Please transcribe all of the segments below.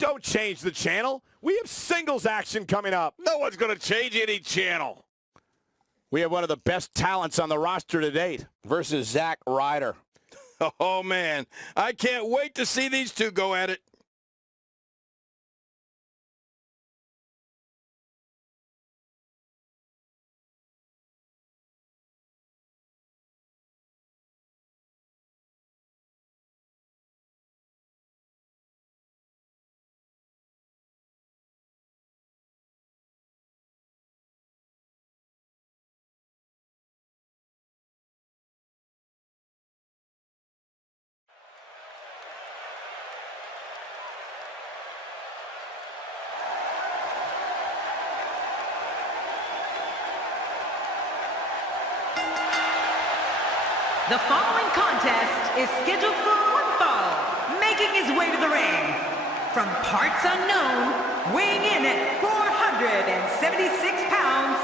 Don't change the channel. We have singles action coming up. No one's going to change any channel. We have one of the best talents on the roster to date versus Zack Ryder. Oh, man. I can't wait to see these two go at it. The following contest is scheduled for one fall, making his way to the ring. From parts unknown, weighing in at 476 pounds,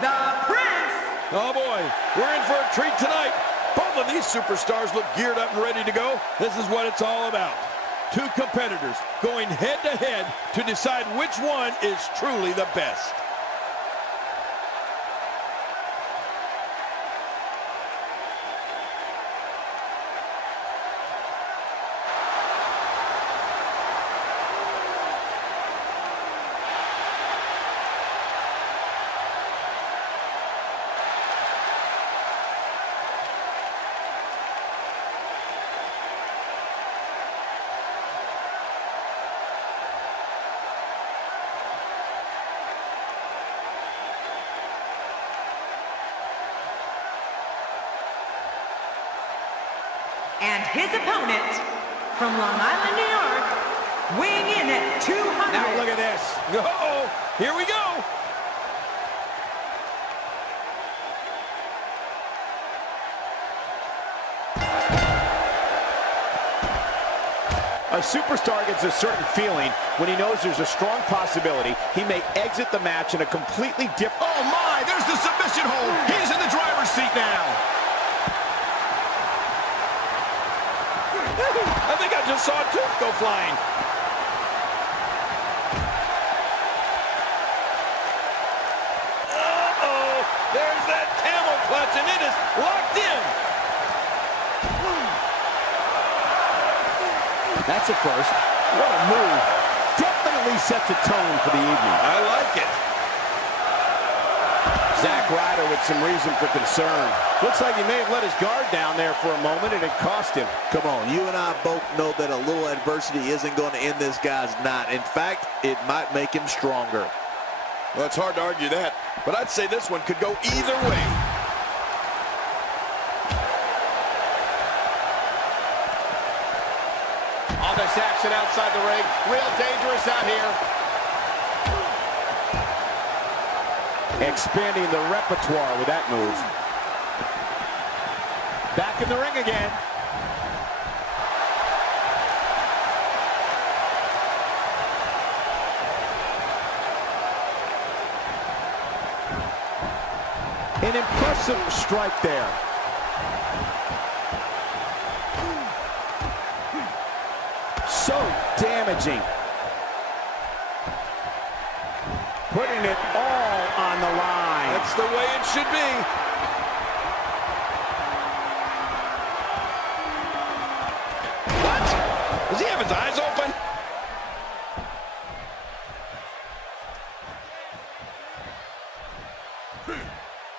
the Prince. Oh, boy. We're in for a treat tonight. Both of these superstars look geared up and ready to go. This is what it's all about. Two competitors going head-to-head to decide which one is truly the best. And his opponent, from Long Island, New York, weighing in at 200. Now look at this. Uh-oh, here we go. A superstar gets a certain feeling when he knows there's a strong possibility he may exit the match in a completely different... Oh, my, there's the submission hold. He's in the driver's seat now. I think I just saw a tooth go flying. Uh-oh, there's that camel clutch, and it is locked in. That's a first. What a move. Definitely sets a tone for the evening. I like it. Zack Ryder with some reason for concern. Looks like he may have let his guard down there for a moment, and it cost him. Come on, you and I both know that a little adversity isn't going to end this guy's night. In fact, it might make him stronger. Well, it's hard to argue that, but I'd say this one could go either way. All this action outside the ring. Real dangerous out here. Expanding the repertoire with that move. Back in the ring again. An impressive strike there. So damaging. Putting it all on the line. That's the way it should be. What? Does he have his eyes open?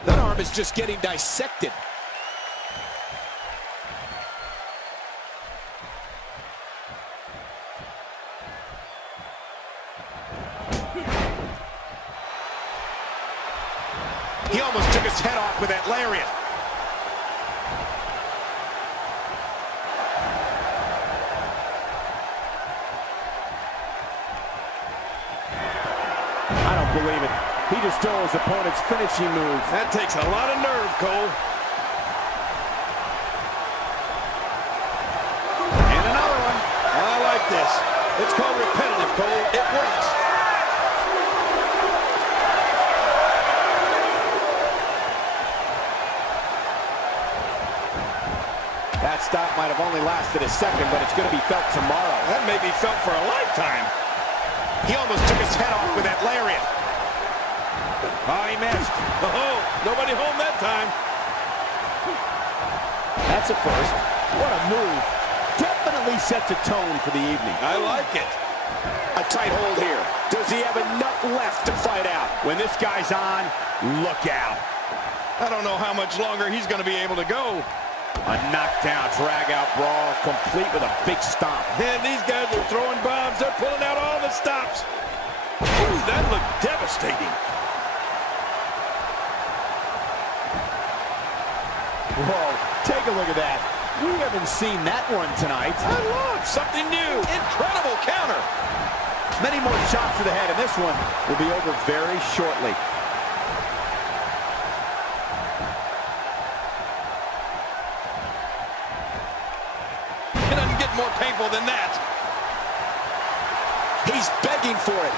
That arm is just getting dissected. He almost took his head off with that lariat. I don't believe it. He just stole his opponent's finishing move. That takes a lot of nerve, Cole. And another one. I like this. It's called repetitive, Cole. It works. That stop might have only lasted a second, but it's going to be felt tomorrow. That may be felt for a lifetime. He almost took his head off with that lariat. Oh, he missed. Oh, nobody home that time. That's a first. What a move. Definitely sets a tone for the evening. I like it. A tight hold here. Does he have enough left to fight out? When this guy's on, look out. I don't know how much longer he's going to be able to go. A knockdown, drag-out brawl, complete with a big stomp. And these guys are throwing bombs. They're pulling out all the stops. Ooh, that looked devastating. Whoa, take a look at that. We haven't seen that one tonight. I love something new. Incredible counter. Many more shots to the head, and this one will be over very shortly. It doesn't get more painful than that. He's begging for it.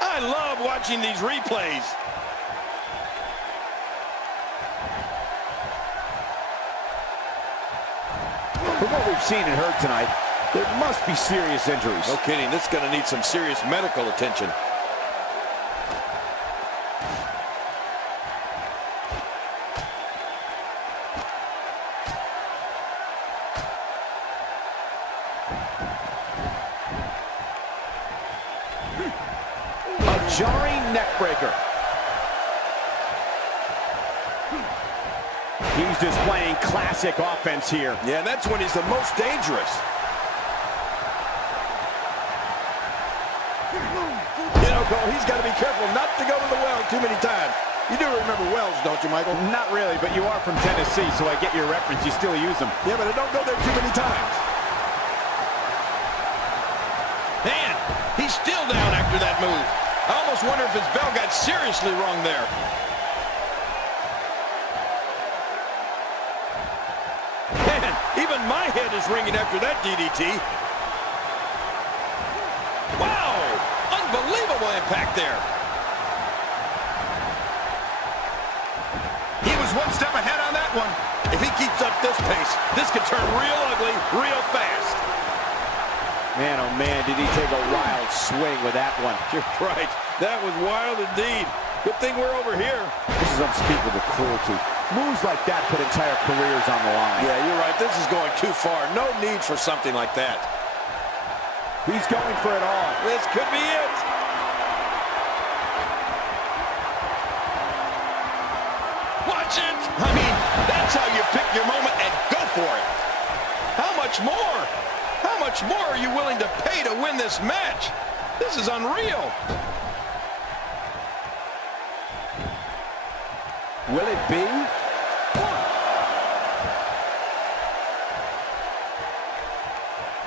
I love watching these replays. From what we've seen and heard tonight, there must be serious injuries. No kidding, this is going to need some serious medical attention. A jarring neckbreaker. He's displaying classic offense here. Yeah, and that's when he's the most dangerous. You know, Cole, he's got to be careful not to go to the well too many times. You do remember wells, don't you, Michael? Not really, but you are from Tennessee, so I get your reference. You still use them. Yeah, but I don't go there too many times. Man, he's still down after that move. I almost wonder if his bell got seriously wrong there. Man, even my head is ringing after that DDT. Wow, unbelievable impact there. He was one step ahead on that one. If he keeps up this pace, this could turn real ugly real fast. Man, oh man, did he take a wild swing with that one. You're right. That was wild indeed. Good thing we're over here. This is unspeakable cruelty. Moves like that put entire careers on the line. Yeah, you're right. This is going too far. No need for something like that. He's going for it all. This could be it. Watch it. I mean, that's how you pick your moment and go for it. How much more? How much more are you willing to pay to win this match? This is unreal. Will it be?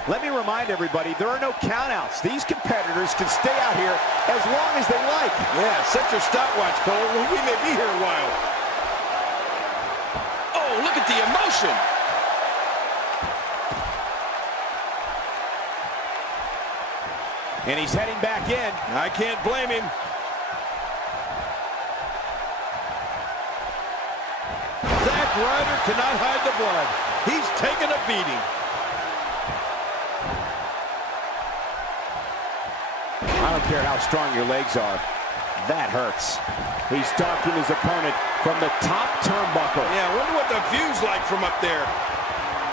Let me remind everybody, there are no countouts. These competitors can stay out here as long as they like. Yeah, set your stopwatch, Cole. We may be here a while. Oh, look at the emotion. And he's heading back in. I can't blame him. Zack Ryder cannot hide the blood. He's taken a beating. I don't care how strong your legs are. That hurts. He's stalking his opponent from the top turnbuckle. Yeah, I wonder what the view's like from up there.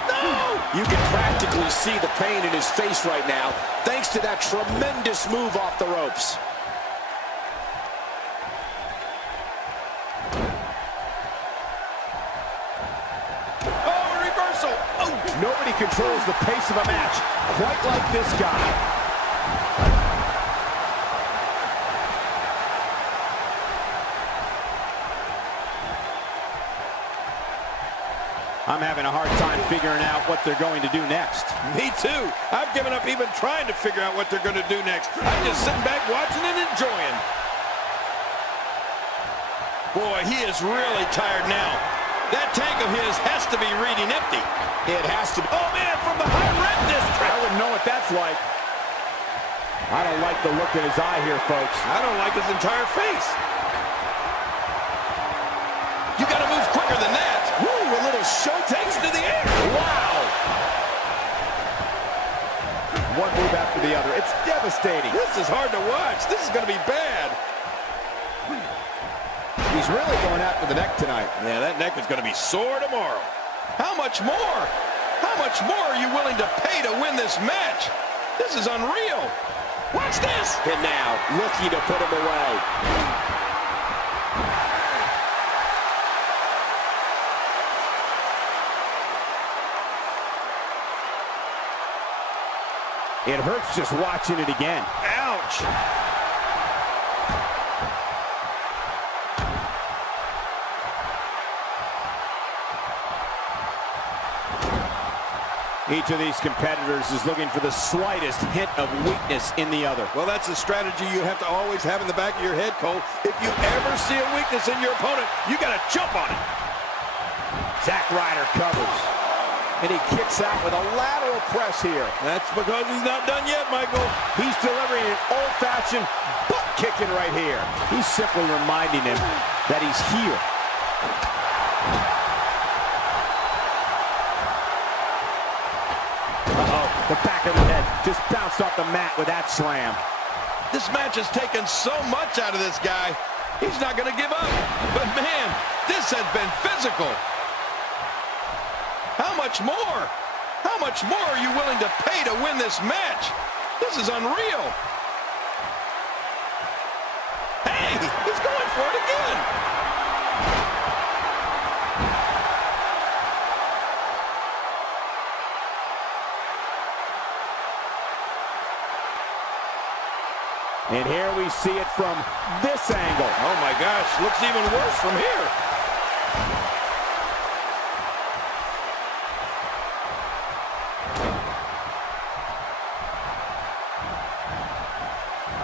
No! You can practically see the pain in his face right now, thanks to that tremendous move off the ropes. Oh, a reversal! Oh! Nobody controls the pace of a match quite like this guy. I'm having a hard time figuring out what they're going to do next. Me too. I've given up even trying to figure out what they're going to do next. I'm just sitting back watching and enjoying. Boy, he is really tired now. That tank of his has to be reading empty. It has to be. Oh, man, from the high red district. I wouldn't know what that's like. I don't like the look in his eye here, folks. I don't like his entire face. You got to move quicker than that. Woo, a little show takes to the air. Wow! One move after the other. It's devastating. This is hard to watch. This is going to be bad. He's really going after the neck tonight. Yeah, that neck is going to be sore tomorrow. How much more? How much more are you willing to pay to win this match? This is unreal. Watch this. And now, looking to put him away. It hurts just watching it again. Ouch. Each of these competitors is looking for the slightest hint of weakness in the other. Well, that's a strategy you have to always have in the back of your head, Cole. If you ever see a weakness in your opponent, you got to jump on it. Jack Ryder covers. And he kicks out with a lateral press here. That's because he's not done yet, Michael. He's delivering an old-fashioned butt kicking right here. He's simply reminding him that he's here. The back of the head just bounced off the mat with that slam. This match has taken so much out of this guy. He's not going to give up. But, man, this has been physical. How much more? How much more are you willing to pay to win this match? This is unreal. Hey, he's going for it again. And here we see it from this angle. Oh, my gosh, looks even worse from here.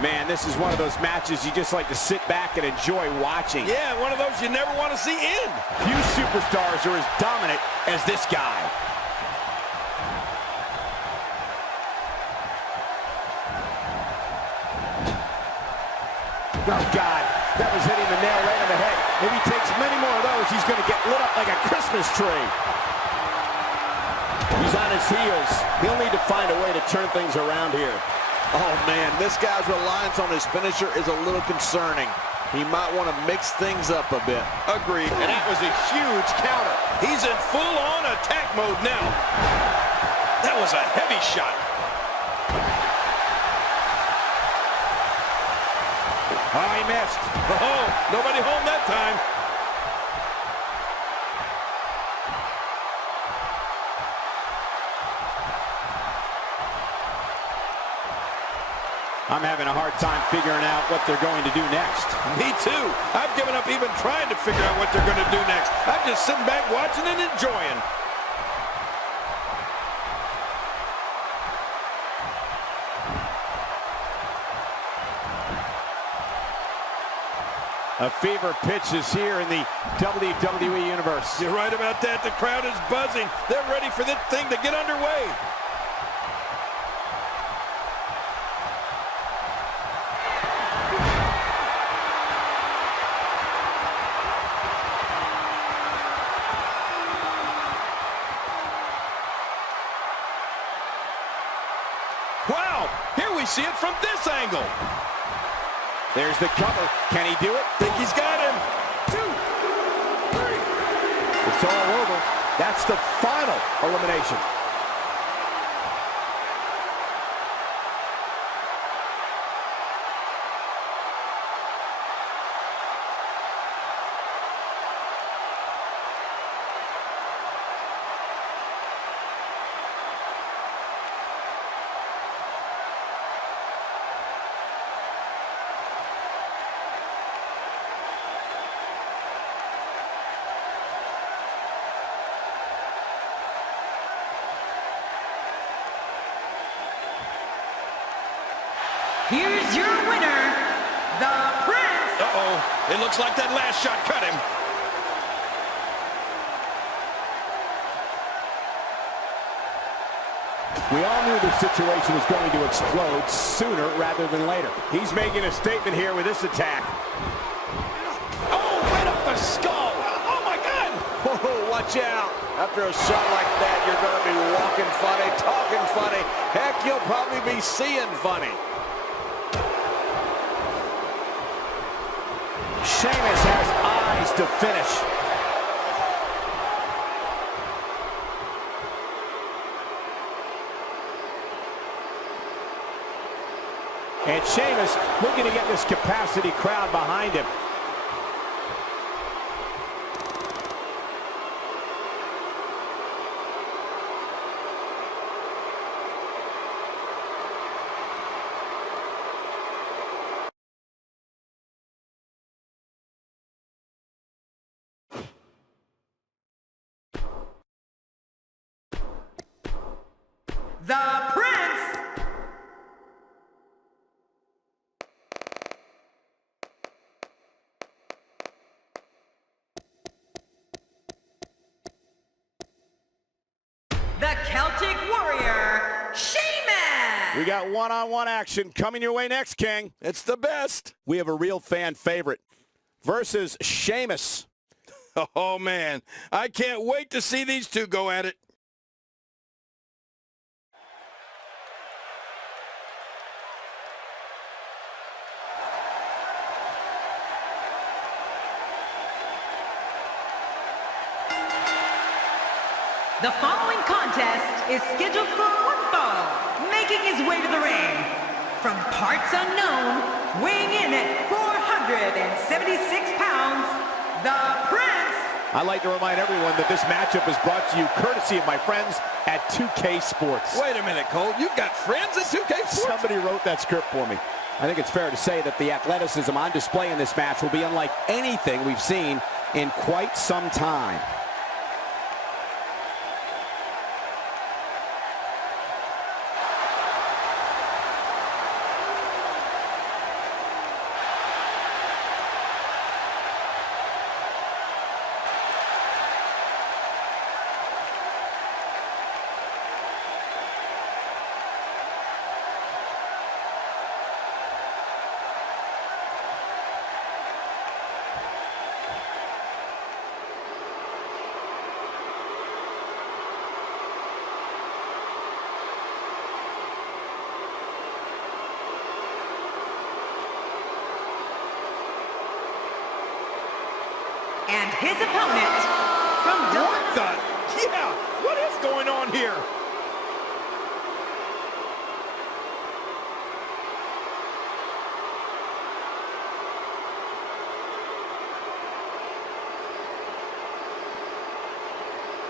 Man, this is one of those matches you just like to sit back and enjoy watching. Yeah, one of those you never want to see end. Few superstars are as dominant as this guy. Oh, God, that was hitting the nail right on the head. If he takes many more of those, he's going to get lit up like a Christmas tree. He's on his heels. He'll need to find a way to turn things around here. Oh, man, this guy's reliance on his finisher is a little concerning. He might want to mix things up a bit. Agreed. And that was a huge counter. He's in full-on attack mode now. That was a heavy shot. Oh, he missed. Oh, nobody home that time. I'm having a hard time figuring out what they're going to do next. Me too. I've given up even trying to figure out what they're going to do next. I'm just sitting back watching and enjoying. A fever pitch is here in the WWE Universe. You're right about that. The crowd is buzzing. They're ready for this thing to get underway. Wow, here we see it from this angle. There's the cover. Can he do it? Think he's got him. 2, 3. It's all over. That's the final elimination. Here's your winner, the Prince. Uh-oh, it looks like that last shot cut him. We all knew this situation was going to explode sooner rather than later. He's making a statement here with this attack. Oh, right up the skull. Oh, my God. Whoa, watch out. After a shot like that, you're going to be walking funny, talking funny. Heck, you'll probably be seeing funny. Sheamus has eyes to finish. And Sheamus looking to get this capacity crowd behind him. The Prince. The Celtic Warrior, Sheamus! We got one-on-one action coming your way next, King. It's the best. We have a real fan favorite versus Sheamus. Oh, man. I can't wait to see these two go at it. The following contest is scheduled for one fall, making his way to the ring. From parts unknown, weighing in at 476 pounds, the Prince. I'd like to remind everyone that this matchup is brought to you courtesy of my friends at 2K Sports. Wait a minute, Cole. You've got friends at 2K Sports? Somebody wrote that script for me. I think it's fair to say that the athleticism on display in this match will be unlike anything we've seen in quite some time. And his opponent from What the? Yeah, what is going on here?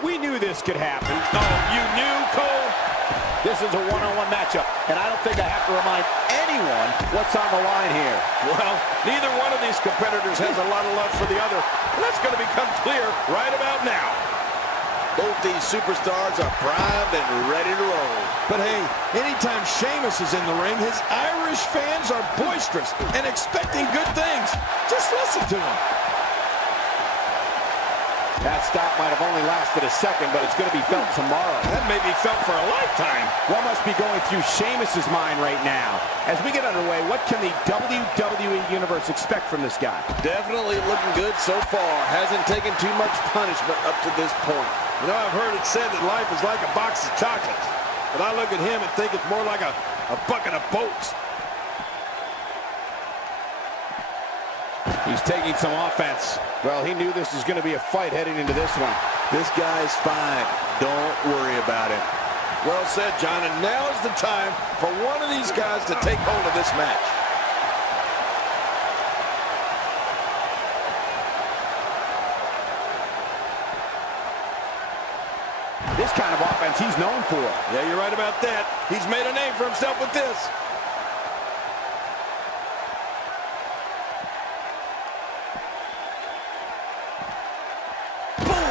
We knew this could happen. Oh, you knew, Cole? This is a one-on-one matchup, and I don't think I have to remind anyone what's on the line here. Well, neither one of these competitors has a lot of love for the other. And that's going to become clear right about now. Both these superstars are primed and ready to roll. But hey, anytime Sheamus is in the ring, his Irish fans are boisterous and expecting good things. Just listen to him. That stop might have only lasted a second, but it's going to be felt tomorrow. That may be felt for a lifetime. What must be going through Sheamus's mind right now? As we get underway, what can the WWE Universe expect from this guy? Definitely looking good so far. Hasn't taken too much punishment up to this point. You know, I've heard it said that life is like a box of chocolates. But I look at him and think it's more like a bucket of boats. He's taking some offense. Well, he knew this was going to be a fight heading into this one. This guy's fine. Don't worry about it. Well said, John, and now is the time for one of these guys to take hold of this match. This kind of offense he's known for. Yeah, you're right about that. He's made a name for himself with this.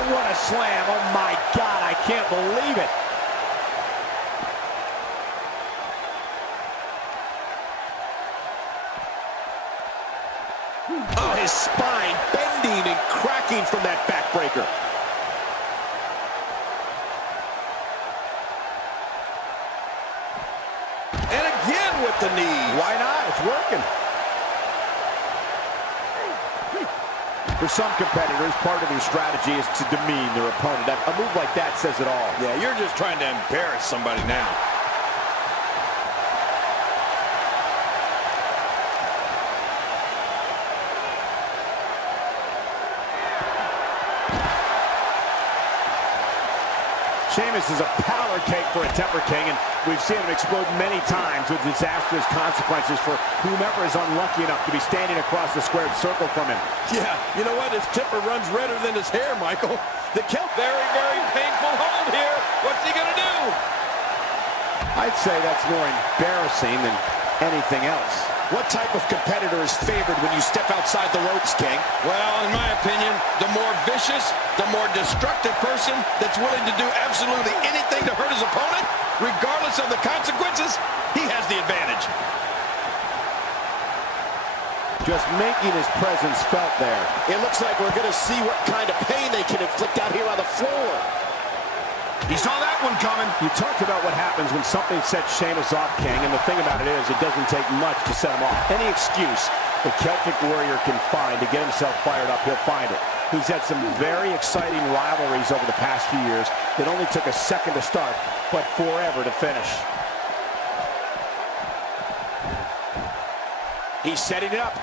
What a slam. Oh, my God. I can't believe it. Oh, his spine bending and cracking from that backbreaker. with the knee. Why not? It's working. For some competitors, part of their strategy is to demean their opponent. A move like that says it all. Yeah, you're just trying to embarrass somebody now. Sheamus is a powder cake for a temper king, and we've seen him explode many times with disastrous consequences for whomever is unlucky enough to be standing across the squared circle from him. Yeah, you know what? His temper runs redder than his hair, Michael. The count, very, very painful hold here. What's he gonna do? I'd say that's more embarrassing than anything else. What type of competitor is favored when you step outside the ropes, King? Well, in my opinion, the more vicious, the more destructive person that's willing to do absolutely anything to hurt his opponent, regardless of the consequences, he has the advantage. Just making his presence felt there. It looks like we're going to see what kind of pain they can inflict out here on the floor. He saw that one coming. You talked about what happens when something sets Sheamus off, King, and the thing about it is it doesn't take much to set him off. Any excuse the Celtic Warrior can find to get himself fired up, he'll find it. He's had some very exciting rivalries over the past few years that only took a second to start, but forever to finish. He's setting it up.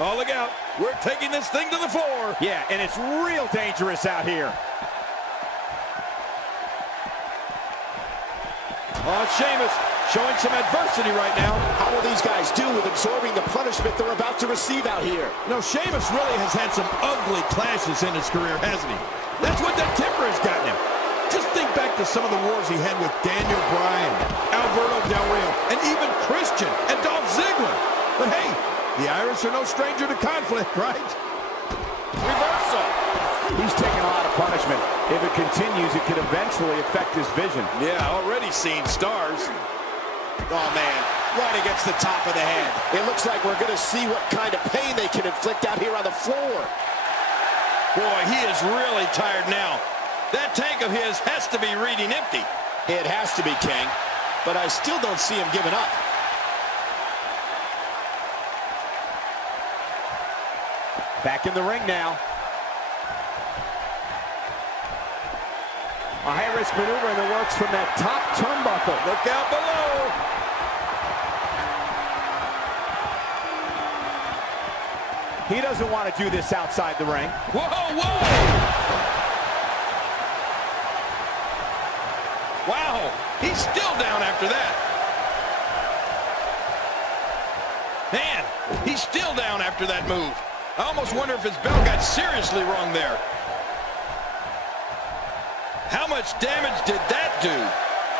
Oh, look out. We're taking this thing to the floor. Yeah, and it's real dangerous out here. Oh, Sheamus showing some adversity right now. How will these guys do with absorbing the punishment they're about to receive out here? No, Sheamus really has had some ugly clashes in his career, hasn't he? That's what that temper has gotten him. Just think back to some of the wars he had with Daniel Bryan, Alberto Del Rio, and even Christian and Dolph Ziggler. But hey, the Irish are no stranger to conflict, right? Reversal. He's taking a lot of punishment. If it continues, it could eventually affect his vision. Yeah, already seen stars. Oh, man. Right against the top of the head. It looks like we're going to see what kind of pain they can inflict out here on the floor. Boy, he is really tired now. That tank of his has to be reading empty. It has to be, King. But I still don't see him giving up. Back in the ring now. A high-risk maneuver in the works from that top turnbuckle. Look out below. He doesn't want to do this outside the ring. Whoa, whoa! Wow, he's still down after that. Man, he's still down after that move. I almost wonder if his belt got seriously wrong there. How much damage did that do?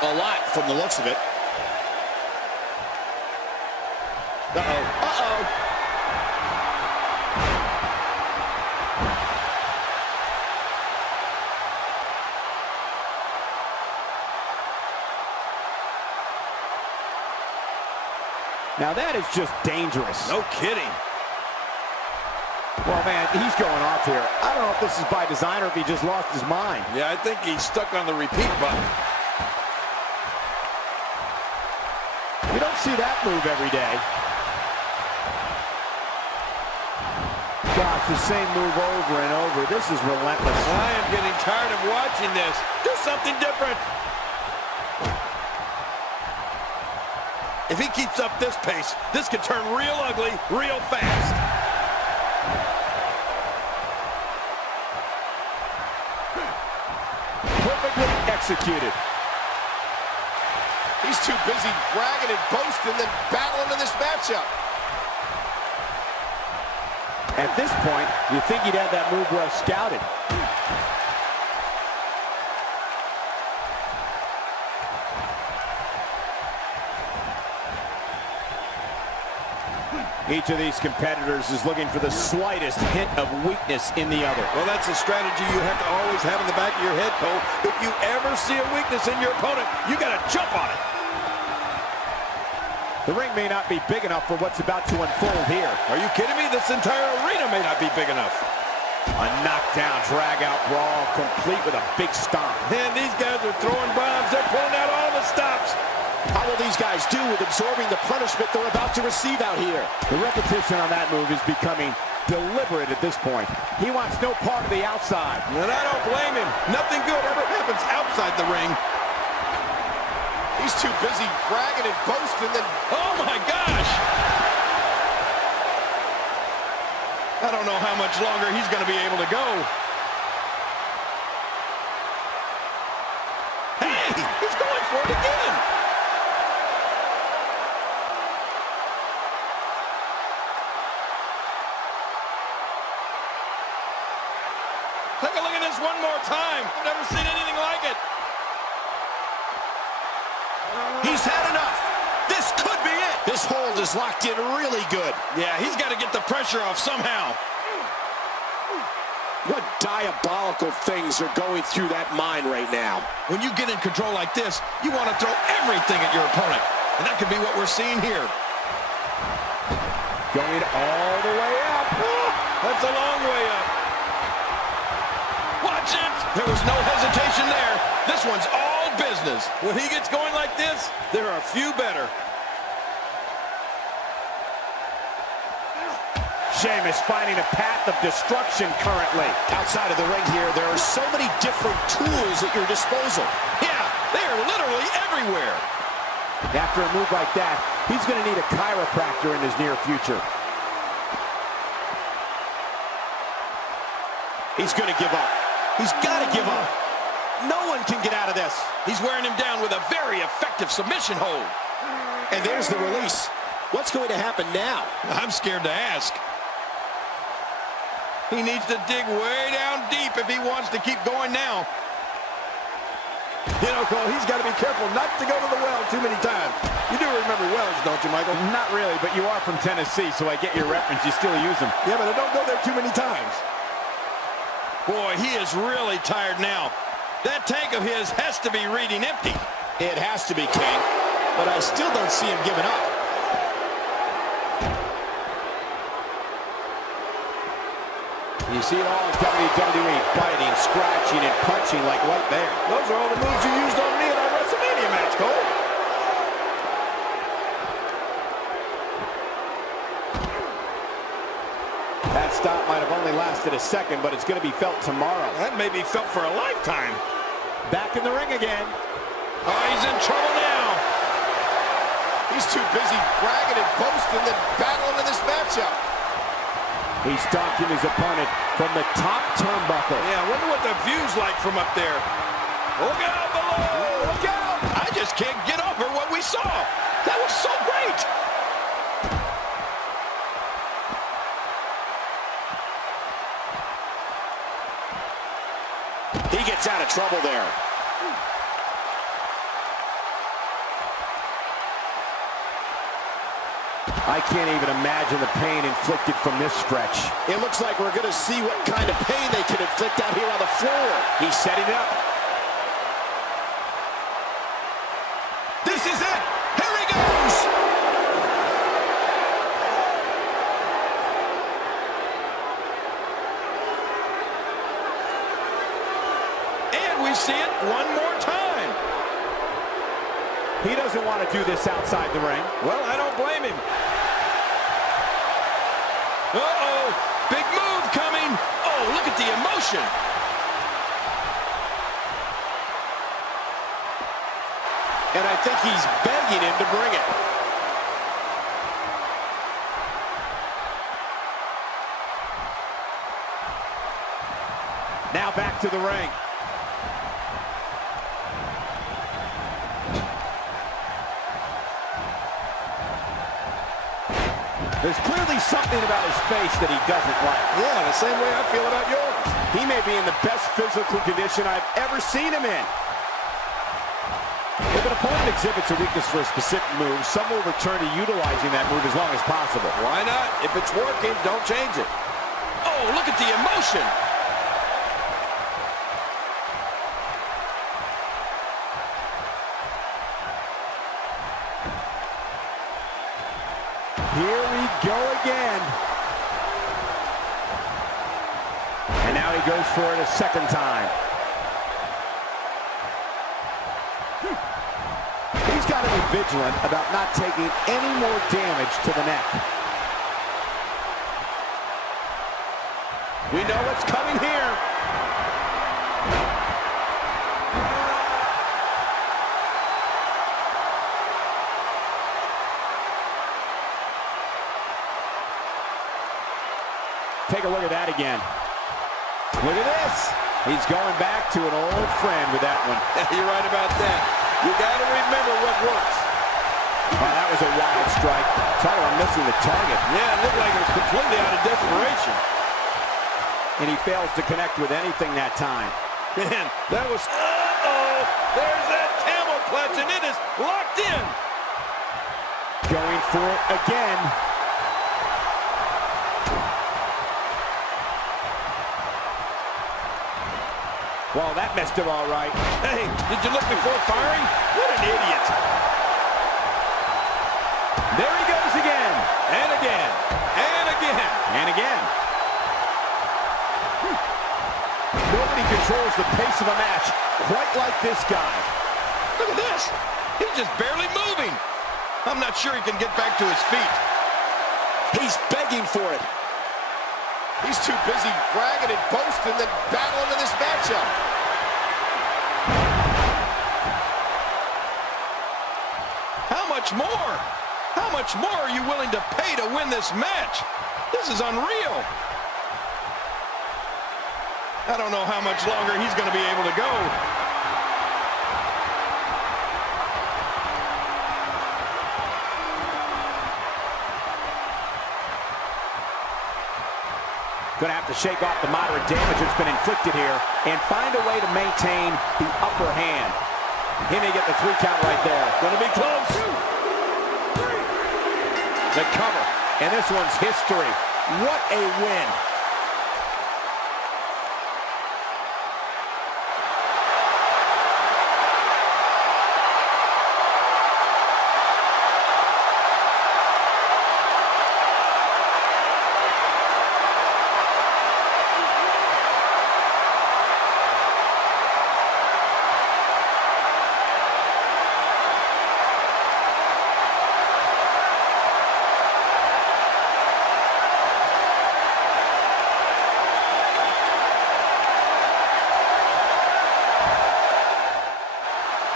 A lot from the looks of it. Uh-oh. Uh-oh. Now that is just dangerous. No kidding. Well, man, he's going off here. I don't know if this is by design or if he just lost his mind. Yeah, I think he's stuck on the repeat button. You don't see that move every day. Gosh, the same move over and over. This is relentless. I am getting tired of watching this. Do something different. If he keeps up this pace, this could turn real ugly real fast. Perfectly executed. He's too busy bragging and boasting than battling in this matchup. At this point, you think he'd have that move well scouted. Each of these competitors is looking for the slightest hint of weakness in the other. Well, that's a strategy you have to always have in the back of your head, Cole. If you ever see a weakness in your opponent, you got to jump on it. The ring may not be big enough for what's about to unfold here. Are you kidding me? This entire arena may not be big enough. A knockdown, drag-out brawl, complete with a big stomp. Man, these guys are throwing bombs. They're pulling out all the stops. How will these guys do with absorbing the punishment they're about to receive out here? The repetition on that move is becoming deliberate at this point. He wants no part of the outside. And I don't blame him. Nothing good ever happens outside the ring. He's too busy bragging and boasting that... Oh, my gosh! I don't know how much longer he's going to be able to go. Hey, he's going for it again! Take a look at this one more time. I've never seen anything like it. He's had enough. This could be it. This hold is locked in really good. Yeah, he's got to get the pressure off somehow. What diabolical things are going through that mind right now? When you get in control like this, you want to throw everything at your opponent. And that could be what we're seeing here. Going all the way up. That's a long way up. Watch it. There was no hesitation there. This one's all business. When he gets going like this, there are few better. Sheamus finding a path of destruction currently. Outside of the ring here, there are so many different tools at your disposal. Yeah, they are literally everywhere. After a move like that, he's going to need a chiropractor in his near future. He's going to give up. He's got to give up. No one can get out of this. He's wearing him down with a very effective submission hold. And there's the release. What's going to happen now? I'm scared to ask. He needs to dig way down deep if he wants to keep going now. You know, Cole, he's got to be careful not to go to the well too many times. You do remember wells, don't you, Michael? Not really, but you are from Tennessee, so I get your reference. You still use them. Yeah, but I don't go there too many times. Boy, he is really tired now. That tank of his has to be reading empty. It has to be, King. But I still don't see him giving up. You see it all in WWE, biting, scratching, and punching like right there. Those are all the moves you used on me in our WrestleMania match, Cole. That stop might have only lasted a second, but it's going to be felt tomorrow. That may be felt for a lifetime. Back in the ring again. Oh, he's in trouble now. He's too busy bragging and boasting than battling in this matchup. He's stalking his opponent from the top turnbuckle. Yeah, I wonder what the view's like from up there. Look out below! Look out! I just can't get over what we saw. That was so great! He gets out of trouble there. I can't even imagine the pain inflicted from this stretch. It looks like we're going to see what kind of pain they can inflict out here on the floor. He's setting it up. This is it! Here he goes! And we see it one more time. He doesn't want to do this outside the ring. Well, I don't blame him. Uh-oh, big move coming. Oh, look at the emotion. And I think he's begging him to bring it. Now back to the ring. There's clearly something about his face that he doesn't like. Yeah, the same way I feel about yours. He may be in the best physical condition I've ever seen him in. If an opponent exhibits a weakness for a specific move, some will return to utilizing that move as long as possible. Why not? If it's working, don't change it. Oh, look at the emotion. Here we go again. And now he goes for it a second time. He's got to be vigilant about not taking any more damage to the neck. We know what's coming here. Take a look at that again. Look at this. He's going back to an old friend with that one. You're right about that. You got to remember what works. Oh, that was a wild strike. Talk about missing the target. Yeah, it looked like it was completely out of desperation. And he fails to connect with anything that time. Man, that was... Uh-oh! There's that camel clutch, and it is locked in. Going for it again. Well, that messed him all right. Hey, did you look before firing? What an idiot. There he goes again. And again. And again. And again. Nobody controls the pace of a match quite like this guy. Look at this. He's just barely moving. I'm not sure he can get back to his feet. He's begging for it. He's too busy bragging and boasting than battling in this matchup. How much more? How much more are you willing to pay to win this match? This is unreal. I don't know how much longer he's going to be able to go. Going to have to shake off the moderate damage that's been inflicted here and find a way to maintain the upper hand. He may get the 3 count right there. Going to be close. 2, 3. The cover. And this one's history. What a win.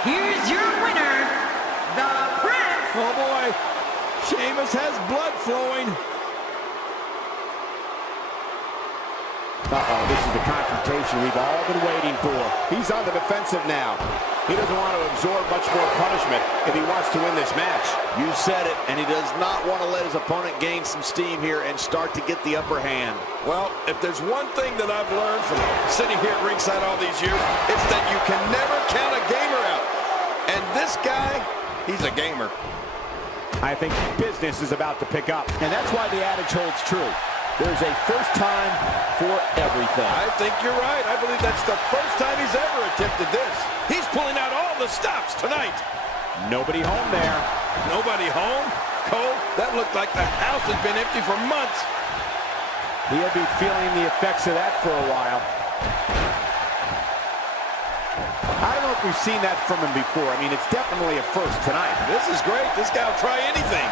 Here's your winner, the Prince. Oh boy, Sheamus has blood flowing. Uh-oh, this is the confrontation we've all been waiting for. He's on the defensive now. He doesn't want to absorb much more punishment if he wants to win this match. You said it, and he does not want to let his opponent gain some steam here and start to get the upper hand. Well, if there's one thing that I've learned from sitting here at ringside all these years, it's that you can never count a gamer out. And this guy, he's a gamer. I think business is about to pick up, and that's why the adage holds true. There's a first time for everything. I think you're right. I believe that's the first time he's ever attempted this. He's pulling out all the stops tonight. Nobody home there. Nobody home? Cole, that looked like the house has been empty for months. He'll be feeling the effects of that for a while. I don't know if we've seen that from him before. I mean, it's definitely a first tonight. This is great. This guy will try anything.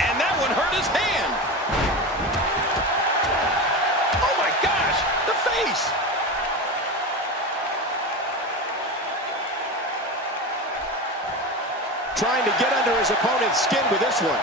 And that one hurt his hand. Oh my gosh, the face. Trying to get under his opponent's skin with this one.